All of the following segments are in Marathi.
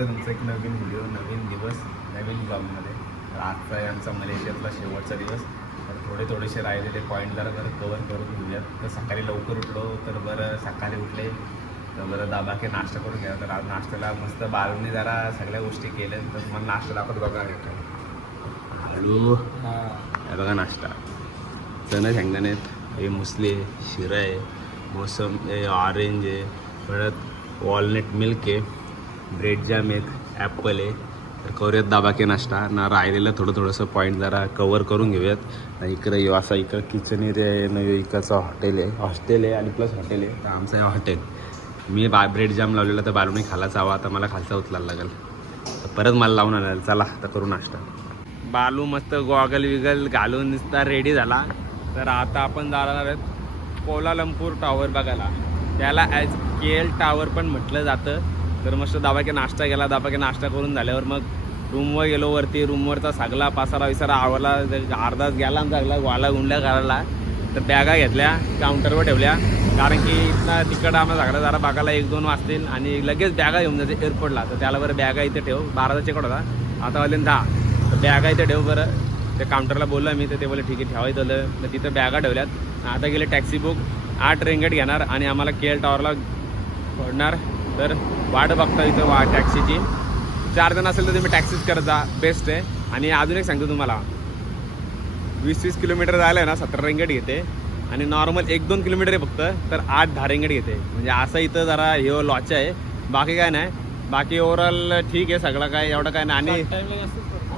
आहे तुमचं एक नवीन व्हिडिओ, नवीन दिवस, नवीन ब्लॉगमध्ये. तर आजचा आहे आमचा मलेशियातला शेवटचा दिवस. तर थोडेसे राहिलेले पॉईंट जरा बरं कवर करून घेऊयात. तर सकाळी लवकर उठलो तर बरं सकाळी उठले तर बरं दाबाके नाश्ता करून घ्या. तर आज नाश्त्याला मस्त बालूने जरा सगळ्या गोष्टी केल्या. तर तुम्हाला नाश्ता दाखवत बघा. आलू हे बघा नाश्ता, चणे शेंगदाणे आहेत, हे मुसली आहे, शिरा आहे, मोसम आहे, ऑरेंज आहे, परत वॉलनट मिल्क आहे, ब्रेड जॅम आहेत, ॲपल आहे. तर करूयात दाबाके नाश्ता ना. राहिलेलं थोडंसं पॉईंट जरा कवर करून घेऊयात. इकडं येऊ असा इकडं किचन एरिया आहे न, इकडचं हॉस्टेल आहे आणि प्लस हॉटेल आहे. तर आमचं आहे हॉटेल. मी ब्रेड जॅम लावलेला तर बालूने खालाचा हवा, आता मला खालचा उचलायला लागेल. तर परत मला लावून आणायला. चला तर करू नाश्ता. बालू मस्त गॉगल विगल घालून नुसता रेडी झाला. तर आता आपण जाणार आहेत कोलालंपूर टॉवर बघायला. त्याला ॲज KL टॉवर पण म्हटलं जातं. तर मस्त दाबाके नाश्ता केला. दाबाके नाश्ता करून झाल्यावर मग रूमवर गेलो. वरती रूमवरचा सगळा पासारा विसारा आवडला. अर्धाच गेला सगळा वाला गुंड्या करायला. तर बॅगा घेतल्या काउंटरवर ठेवल्या, कारण की इथं तिकडं आम्हाला सगळं जरा बघायला 1-2 वाजतील आणि लगेच बॅगा घेऊन जाते एअरपोर्टला. तर त्याला बरं बॅगा इथे ठेव, 12चा चेकआउट होता, आता वाजले 10. तर बॅगा इथे ठेव बरं. ते काउंटरला बोललो मी, तर ते बोलले ठीक आहे ठेवायचं होतं. तर तिथं बॅगा ठेवल्यात. आता गेले टॅक्सी बुक 8 रिंगेट घेणार आणि आम्हाला KL टॉवरला सोडणार. तर वाट बघता इथं टॅक्सीची. 4 जण असेल तर तुम्ही टॅक्सीच करत जा, बेस्ट आहे. आणि अजून एक सांगतो तुम्हाला, 20-30 किलोमीटर जायला आहे ना 17 रिंगेट घेते आणि नॉर्मल 1-2 किलोमीटर आहे फक्त तर 8-10 रिंगेट घेते. म्हणजे असं इथं जरा हे लॉच आहे, बाकी काय नाही. बाकी ओव्हरऑल ठीक आहे सगळं, काय एवढं काय नाही. आणि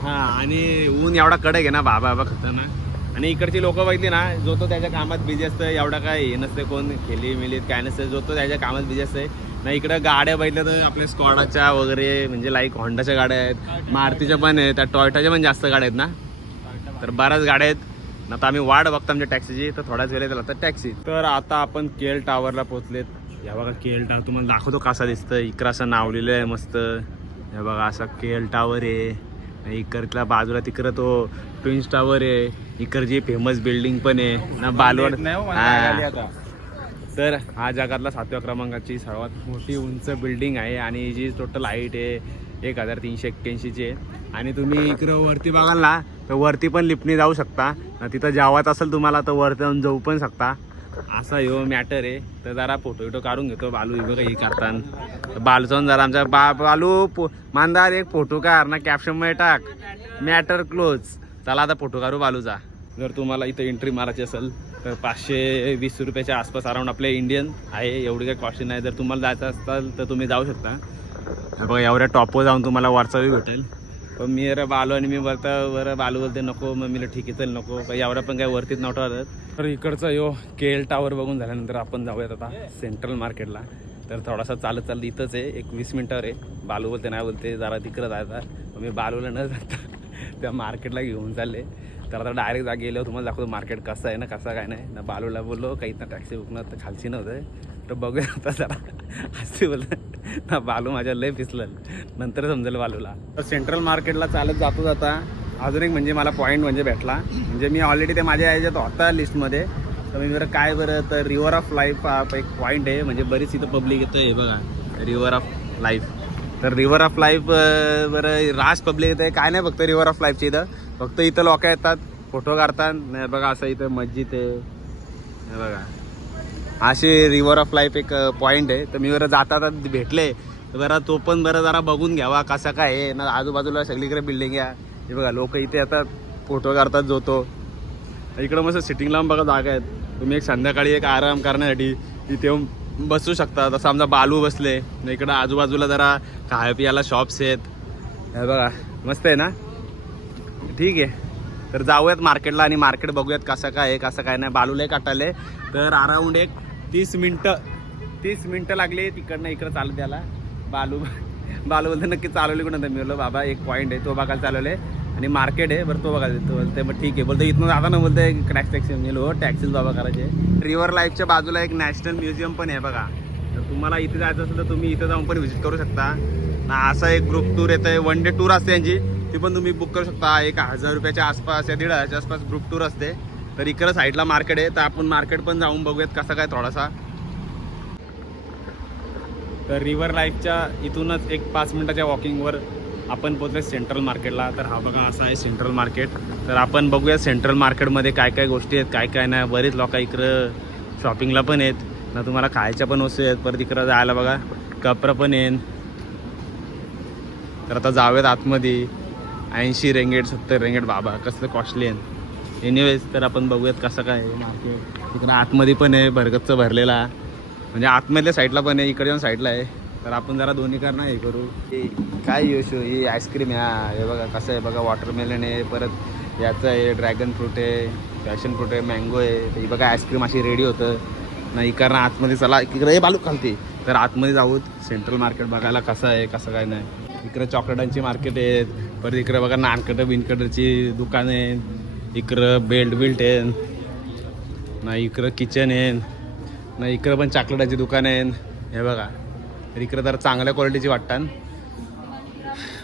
हां, आणि ऊन एवढा कडक आहे ना, बाबा खतरनाक. आणि इकडची लोकं बघितली ना, जो तो त्याच्या कामात बिझी असतं, एवढा काय हे नसतं, कोण खेली मिलीत काय नसतं, जो तो त्याच्या कामात बिझी असते. नाही इकडं गाड्या बघितल्या तर आपल्या स्कॉडाच्या वगैरे म्हणजे लाईक होंडाच्या गाड्या आहेत, मारुतीच्या पण आहेत, त्या टॉयोटाच्या पण जास्त गाड्या आहेत ना. तर बऱ्याच गाड्या आहेत ना. आता आम्ही वाट बघतो आमच्या टॅक्सीची, तर थोड्याच वेळेत आता टॅक्सी. तर आता आपण KL टॉवरला पोहोचलेत. या बघा KL टॉवर तुम्हाला दाखवतो कसा दिसतं. इकडं असं नाव लिहिलं आहे मस्त. हे बघा असा KL टॉवर आहे. इकडच्या बाजूला तिकडं तो ट्विन्स टॉवर आहे. इकडची फेमस बिल्डिंग पण आहे ना बालवड. तर हा जगातला 7व्या क्रमांकाची सर्वात मोठी उंच बिल्डिंग आहे आणि जी टोटल हाईट आहे 1381ची आहे. आणि तुम्ही इकडं वरती बघाल ना, तर वरती पण लिफ्टने जाऊ शकता. तिथं जेवायचं असेल तुम्हाला तर वरती जाऊन जाऊ पण शकता. असा ह्यो मॅटर आहे. तर जरा फोटो काढून घेतो. बालू बघा हे करताना बालूचा जरा आमच्या बालू मानदार एक फोटो काढ ना, कॅप्शनमध्ये टाक मॅटर क्लोज. चला आता फोटो काढू बालूचा. जर तुम्हाला इथं एंट्री मारायची असेल तर 520 रुपयाच्या आसपास अराऊंड आपले इंडियन आहे. एवढी काही कॉस्टली नाही. जर तुम्हाला जायचं असेल तर तुम्ही जाऊ शकता. बघा एवढ्या टॉपवर जाऊन तुम्हाला वरचा व्ह्यू भेटेल. पण मी अरे बालू आणि मी बरं बालू बोलते नको, मग मी ठीक आहे चल नको, काही एवढ्या पण काही वरतीच नव्हतं. तर इकडचं KL टॉवर बघून झाल्यानंतर आपण जाऊयात आता सेंट्रल मार्केटला. तर थोडासा चालत इथंच आहे, एक 20 मिनटावर आहे. बालू बोलते नाही बोलते जरा तिकडं जायचं. मी बालूला न जाता त्या मार्केटला घेऊन चालले. तर आता डायरेक्ट गेलो तुम्हाला दाखवतो मार्केट कसं आहे ना, कसं काय नाही ना. बालूला बोललो काही इथं टॅक्सी बुकणं तर खालची नव्हतं. तर बघूया आता जरा हसी बोलतं ना. बालू माझ्या लय फिसलं, नंतर समजेल बालूला. तर सेंट्रल मार्केटला चालत जाता अजून एक म्हणजे मला पॉईंट म्हणजे भेटला. म्हणजे मी ऑलरेडी ते माझ्या याच्यात होता लिस्टमध्ये. तर मी बरं काय बरं तर रिव्हर ऑफ लाईफ हा एक पॉईंट आहे. म्हणजे बरीच इथं पब्लिक येतं आहे बघा, रिव्हर ऑफ लाईफ. तर रिव्हर ऑफ लाईफ बरं रास पब्लिक येतं आहे. काय नाही फक्त रिव्हर ऑफ लाईफची इथं, फक्त इथं लोक येतात फोटो काढतात. नाही बघा असं इथं मस्जिद आहे हे बघा. अशी रिव्हर ऑफ लाईफ एक पॉईंट आहे. तर मी बरं जाता भेटले तर बरं तो पण बरं जरा बघून घ्यावा कसा काय आहे ना. आजूबाजूला सगळीकडे बिल्डिंग आहे हे बघा. लोक इथे येतात फोटो काढतात जो तो. इकडं मस्त सिटिंग लावून बघा जागा आहेत. तुम्ही एक संध्याकाळी एक आराम करण्यासाठी इथे येऊन बसू शकता. तसं आमचा बालू बसले. इकडं आजूबाजूला जरा खाय पियाला शॉप्स आहेत हे बघा. मस्त आहे ना, ठीक आहे. तर जाऊयात मार्केटला आणि मार्केट बघूयात कसं काय आहे कसं काय नाही. बालूला काटाले तर अराऊंड एक 30 मिनटं लागले तिकडनं इकडं चालत द्यायला. बालू बोलते नक्की चालवले कुठं. मी बोललो बाबा एक पॉईंट आहे तो बघायला चालवले आणि मार्केट आहे बरं तो बघायला. तो बोलते मग ठीक आहे. बोलतो इथनं जाता ना, बोलते टॅक्सी मी हो टॅक्सीच बाबा करायचे. रिव्हर लाईफच्या बाजूला एक नॅशनल म्युझियम पण आहे बघा. तर तुम्हाला इथे जायचं असेल तर तुम्ही इथं जाऊन पण व्हिजिट करू शकता ना. असा एक ग्रुप टूर येतं आहे, 1 डे टूर असते यांची, ती पण तुम्ही बुक करू शकता. 1000 रुपयाच्या आसपास या 1500 आसपास ग्रुप टूर असते. तर इकडं साईडला मार्केट आहे. तर आपण मार्केट पण जाऊन बघूयात कसं काय थोडासा. तर रिव्हर लाईफच्या इथूनच एक 5 मिनिटाच्या वॉकिंगवर आपण पोहोचले सेंट्रल मार्केटला. तर हा बघा असा आहे सेंट्रल मार्केट. तर आपण बघूया सेंट्रल मार्केटमध्ये काय काय गोष्टी आहेत, काय काय नाही. बरेच लोक इकडं शॉपिंगला पण आहेत ना, तुम्हाला खायच्या पण वस्तू आहेत. परत इकडं जायला बघा कपडं पण येईन. तर आता जाऊयात आतमध्ये. 80 रेंगेट 70 रेंगेट बाबा कसलं कॉस्टली आहे. एनिवेज तर आपण बघूयत कसं काय आहे मार्केट. इकडं आतमध्ये पण आहे भरगच्च भरलेला, म्हणजे आतमधल्या साईडला पण आहे इकडे जाऊन साईडला आहे. तर आपण जरा दोन्ही करणं हे करू. काय यशो ही आईस्क्रीम आहे, हे बघा कसं आहे बघा. वॉटरमेलन आहे, परत याचं आहे ड्रॅगन फ्रूट आहे, पॅशन फ्रूट आहे, मँगो आहे. ही बघा आईस्क्रीम अशी रेडी होतं नाही कारण आतमध्ये. चला इकडे बालू खालते. तर आतमध्ये जाऊ सेंट्रल मार्केट बघायला कसं आहे कसं काय नाही. इकडं चॉकलेटांची मार्केट आहेत, परत इकडं बघा नानकटं बिनकटरची दुकान आहे. इकडं बेल्ट आहे ना, इकडं किचन आहे ना, इकडं पण चॉकलेटाची दुकान आहे. हे बघा तर इकडं जरा चांगल्या क्वालिटीची वाटतात.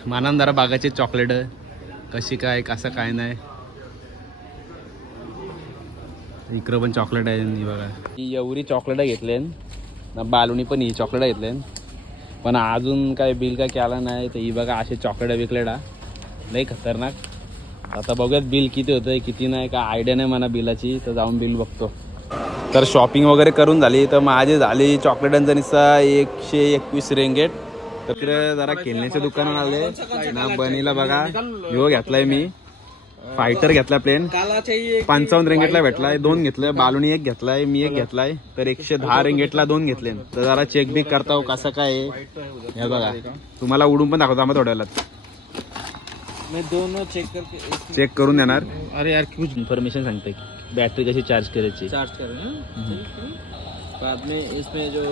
मानान जरा बागाची चॉकलेट कशी काय कसं काय नाही. इकडं पण चॉकलेट आहे. ही बघा ही एवढी चॉकलेट घेतले ना, बालुनी पण ही चॉकलेट घेतले, पण अजून काय बिल काय केला नाही. तर ही बघा असे चॉकलेट विकलेडा लई खतरनाक. आता बघूयात बिल किती होतं किती नाही, काय आयडिया नाही मला बिलाची. तर जाऊन बिल बघतो. तर शॉपिंग वगैरे करून झाली. तर माझी झाली चॉकलेटांचा निस्सा 121 रेंगेट. तर तिकडे जरा खेळण्याच्या दुकानात आले ना. बनीला बघा ह्यो घेतलाय मी, फायटर घेतला प्लेन 55 रेंगेटला भेटलाय. 2 घेतलंय, बालुनी 1 घेतलाय, मी 1 घेतलाय. तर 110 रेंगेटला 2 घेतले. तर जरा चेक बिक करता हो कसं काय. हे बघा तुम्हाला उडून पण दाखवतो आम्ही थोड्या वेळात. मैं दोनों चेक करून देणार. अरे यार कुछ इन्फॉर्मेशन सांगते बॅटरी कशी चार्ज करायची. चार्ज कर रहे हैं बाद में इसमें जो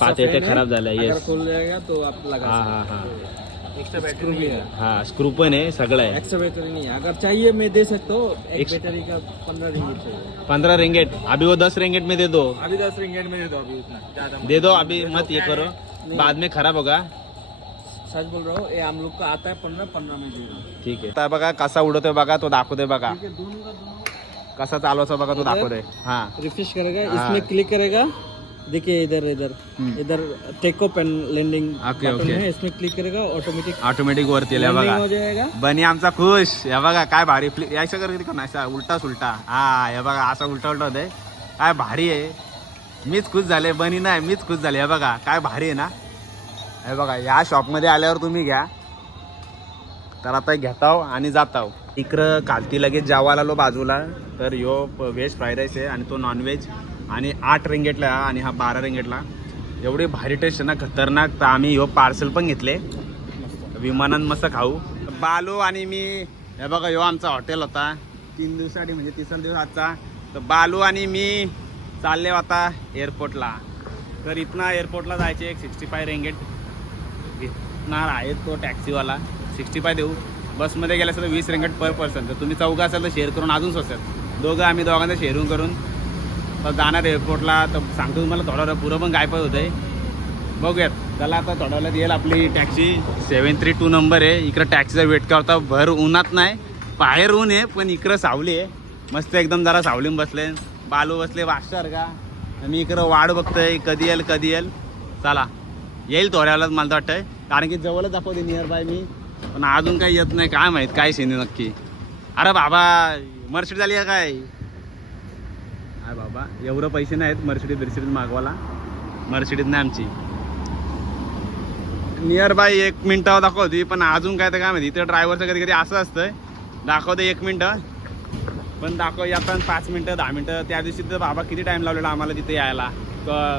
पाच याच्या खराब झालाय. अगर येस खोल जाएगा तो आप लगा हाँ हाँ हाँ एक्स्ट्रा बैटरी भी है. हाँ स्क्रू पण आहे सगळं आहे. एक्स्ट्रा बैटरी नहीं है, अगर चाहिए मैं दे सकता हूँ. एक Extra- बैटरी का 15 रिंगीट चाहिए. 15 रेंगेट. अभी वो 10 रेंगेट में दे दो. अभी 10 रिंगीट में दे दो. अभी इतना ज्यादा दे दो अभी मत ये करो, बाद में खराब होगा. सच बोल रहा हूँ. ये हम लोग का आता है 15 में दे दो. ठीक आहे. आता बघा कसा उडतोय बघा, तो दाखवतोय बघा. ठीक है, दोनों का दोनों कसा चालवायचा बघा तो दाखवतोय. हा रिफ्रेश करेगा. हाँ. इसमें क्लिक करेगा. देखिए इधर इधर इधर take off and landing okay, okay. है. इसमें क्लिक करेगा ऑटोमेटिक ऑटोमॅटिक वरती आल्या बघा. हो जाएगा. बनी आमचा खुश. हे बघा काय भारी यायचं कर किती असा उलटा सुलटा. हा हे बघा असा उलटा उलटा होतंय. काय भारी आहे. मीच खुश झाले, बनी नाही मीच खुश झाले. हे बघा काय भारी आहे ना. हे बघा या शॉपमध्ये आल्यावर तुम्ही घ्या. तर आता घेताव आणि जाताव. इकडं कालती लगेच जेवायला आलो बाजूला. तर ह्यो व्हेज फ्राईड राईस आहे आणि तो नॉनव्हेज आणि 8 रेंगेटला आणि हा 12 रेंगेटला. एवढी भारी टेस्ट आहे ना खतरनाक. तर आम्ही ह्यो पार्सल पण घेतले विमानात मस्त खाऊ. बालू आणि मी हे बघा ह्यो आमचा हॉटेल होता 3 दिवसासाठी, म्हणजे 3रा दिवस आजचा. तर बालू आणि मी चालले आता एअरपोर्टला. तर इथनं एअरपोर्टला जायचे एक 65 रेंगेट घेणार आहे तो टॅक्सीवाला. 65 देऊ. बसमध्ये गेलं असेल तर 20 रेंगेट पर पर्सन. तर तुम्ही चौघं असेल तर शेअर करून अजून स्वस्त. आम्ही दोघांचं शेअरिंग करून तर जाणार एअरपोर्टला. तर सांगतो तुम्हाला थोडा वेळ पुरं पण गायपत होतं आहे. बघूयात त्याला आता थोड्या वेळात येईल आपली टॅक्सी. 732 नंबर आहे. इकडं टॅक्सीचा वेट करता. भर उन्हात नाही, बाहेर ऊन आहे पण इकडं सावली आहे मस्त एकदम. जरा सावलीम बसले, बालू बसले वाशर का. मी इकडं वाट बघतोय कधी येईल कधी येईल. चला येईल थोड्या वेळात मला तर वाटतंय, कारण की जवळच दाखवते नियर बाय मी. पण अजून काही येत नाही काय माहीत काय सीन नक्की. अरे बाबा मर्सिडीज झाली आहे काय. अरे बाबा एवढं पैसे नाहीत मर्सिडीज मागवायला. मर्सिडीज नाही आमची. नियर बाय 1 मिनटं दाखवते पण अजून काय तर काय माहिती. इथं ड्रायव्हरचं कधी कधी असं असतंय दाखवते 1 मिनटं पण येतात 5 मिनटं 10 मिनटं. त्या दिवशी तर बाबा किती टाईम लावलेला आम्हाला तिथे यायला.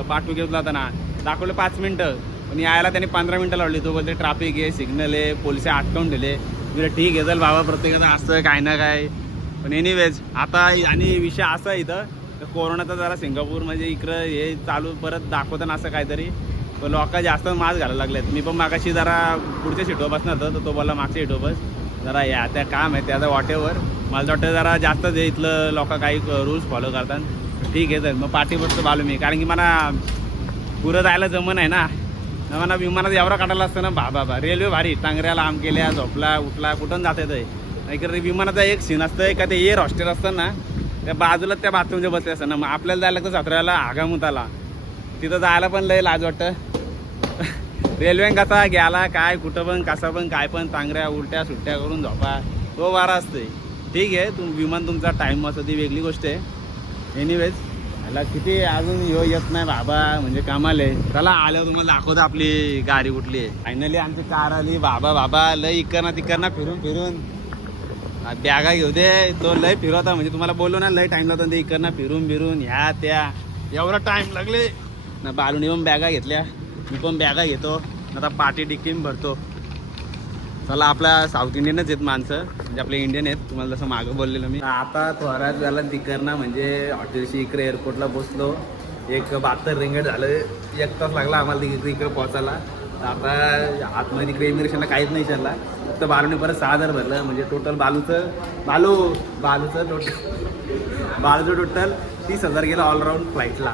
पाठवू घेऊन जाताना दाखवलं 5 मिनटं पण यायला त्यांनी 15 मिनटं लावली. तो बोलते ट्रॅफिक आहे, सिग्नल आहे, पोलिस अटकावून दिले. म्हणजे ठीक आहे चल बाबा प्रत्येकाचं असतं काय ना काय. पण एनिवेज आता आणि विषय असा आहे इथं तर कोरोनाचा जरा सिंगापूर म्हणजे इकडं हे चालू परत दाखवताना असं काहीतरी. पण लोक जास्त मास्क घालायला लागलेत. मी पण मागाशी जरा पुढच्या सीटवर बसणार होतं तर तो बोलला मागच्या सीटवर बस. जरा या त्या काम आहे त्याचा वॉटेवर. मला तर वाटतं जरा जास्तच इथलं लोक काही रूल्स फॉलो करतात. ठीक आहे तर मग पाठी बसतो बालू मी, कारण की मला पुरं जायला जमन आहे ना. मला विमानात एवढा काढायला असतं ना बाबा. रेल्वे भारी टांगऱ्याला आम केल्या झोपला उठला कुठून जात येतं. नाहीतर विमानाचा एक सीन असतं का ते एअर हॉस्टेल असतं ना त्या बाजूला त्या बाथरूमच्या बसले असतं ना. मग आपल्याला जायला लागतं 17ला आगामुताला. तिथं जायला पण लय लाज वाटतं. रेल्वे कसा गेला काय कुठं पण कसा पण काय पण चांगल्या उलट्या सुट्ट्या करून झोपा तो वारा असते. ठीक आहे विमान तुमचा टाईम असतो ती वेगळी गोष्ट आहे. एनिवेज ह्याला किती अजून येत नाही बाबा म्हणजे कामाला आहे. चला आल्यावर तुम्हाला दाखवतो आपली गाडी कुठली आहे. फायनली आमची कार आली. बाबा लय इकडनं तिकडनं फिरून बॅगा घेऊ दे. तो लय फिरवता म्हणजे तुम्हाला बोललो ना लय टाइम लागतो ते इकडनं फिरून ह्या त्या एवढा टाइम लागले ना. बालूनी पण बॅगा घेतल्या मी पण बॅगा घेतो आता पार्टी टिकीन भरतो. चला आपला साऊथ इंडियनच आहेत माणसं म्हणजे आपले इंडियन आहेत तुम्हाला जसं मागं बोललेलं मी. आता थोड्याच झाला तिकडनं म्हणजे हॉटेलशी इकडे एअरपोर्टला बसलो. 1.72 रिंगट झालं. 1 तास लागला आम्हाला इकडे पोहोचायला. आता आतमध्ये इकडे इमिग्रेशनला काहीच नाही चालला. फक्त बालूने परत 6,000 भरलं म्हणजे टोटल बालूचं टोटल 30,000 गेलं ऑलराऊंड फ्लाईटला.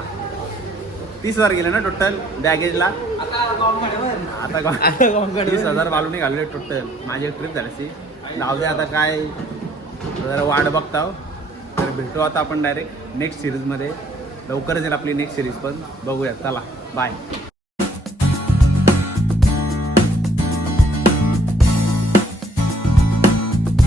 30,000 गेले ना टोटल बॅगेजला. आता 30,000 बालूने घालले टोटल. माझी एक ट्रिप झाली जाऊ दे आता काय जरा वाट बघताव. तर भेटू आता आपण डायरेक्ट नेक्स्ट सिरीजमध्ये. लवकरच येईल आपली नेक्स्ट सिरीज पण बघूया. चला बाय.